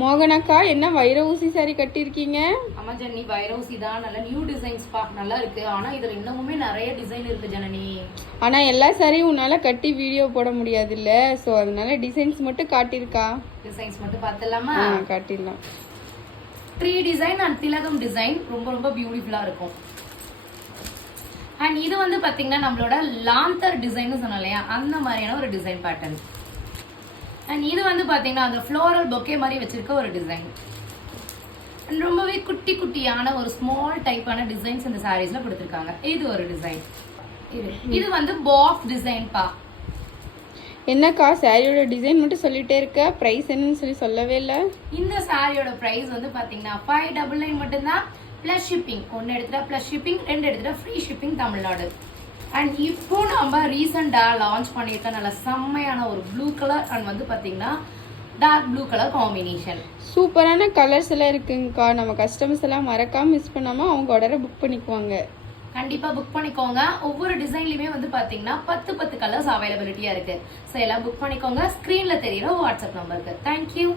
மோகனாக்கா என்ன வைர ஊசி சாரி கட்டியிருக்கீங்க? ஆமா ஜனனி, வைர ஊசி தான். நல்ல நியூ டிசைன்ஸ் பா, நல்லா இருக்கு. ஆனா இதுல இன்னமுமே நிறைய டிசைன் இருக்கு ஜனனி. ஆனா எல்லா சாரியும் உன்னால கட்டி வீடியோ போட முடியாது இல்ல, சோ அதனால டிசைன்ஸ் மட்டும் காட்டியிருக்கா. டிசைன்ஸ் மட்டும் பார்த்தலாமா? காட்டிடலாம். 3 டிசைன் அண்ட் திலகம் டிசைன் ரொம்ப ரொம்ப பியூட்டிஃபுல்லா இருக்கும். அண்ட் இது வந்து பாத்தீங்கன்னா நம்மளோட லாந்தர் டிசைன் சொன்னோம் இல்லையா, அந்த மாதிரியான ஒரு டிசைன் பேட்டர்ன். அண்ட் இது வந்து பாத்தீங்கன்னா அந்த ஃப்ளோரல் பொக்கே மாதிரி வச்சிருக்க ஒரு டிசைன். அண்ட் ரொம்பவே குட்டி குட்டியான ஒரு ஸ்மால் டைப்பான டிசைன்ஸ் இந்த சாரீஸ்ல கொடுத்துருக்காங்க. இது ஒரு டிசைன். இது வந்து பாக்ஸ் டிசைன் பா. என்னக்கா சாரியோட டிசைன் மட்டும் சொல்லிட்டே இருக்க, பிரைஸ் என்னன்னு சொல்லவே இல்லை. இந்த சாரியோட பிரைஸ் வந்து பாத்தீங்கன்னா 599 மட்டும்தான், பிளஸ் ஷிப்பிங். ஒன்னு எடுத்துட்டா பிளஸ் ஷிப்பிங், 2 எடுத்துட்டா ஃப்ரீ ஷிப்பிங் தமிழ்நாடு. அண்ட் இப்போ நம்ம ரீசெண்டா லான்ச் பண்ணியிருக்க நல்ல செம்மையான ஒரு ப்ளூ கலர் அண்ட் வந்து பாத்தீங்கன்னா டார்க் ப்ளூ கலர் காம்பினேஷன். சூப்பரான கலர்ஸ் எல்லாம் இருக்குங்கக்கா. நம்ம கஸ்டமர்ஸ் எல்லாம் மறக்காம மிஸ் பண்ணாம அவங்க உடனே புக் பண்ணிக்குவாங்க. கண்டிப்பா புக் பண்ணிக்கோங்க. ஒவ்வொரு டிசைன்லயுமே வந்து பாத்தீங்கன்னா 10 கலர்ஸ் அவைலபிலிட்டியா இருக்கு. ஸோ எல்லாம் புக் பண்ணிக்கோங்க. ஸ்கிரீன்ல தெரியுற வாட்ஸ்அப் நம்பருக்கு. தேங்க்யூ.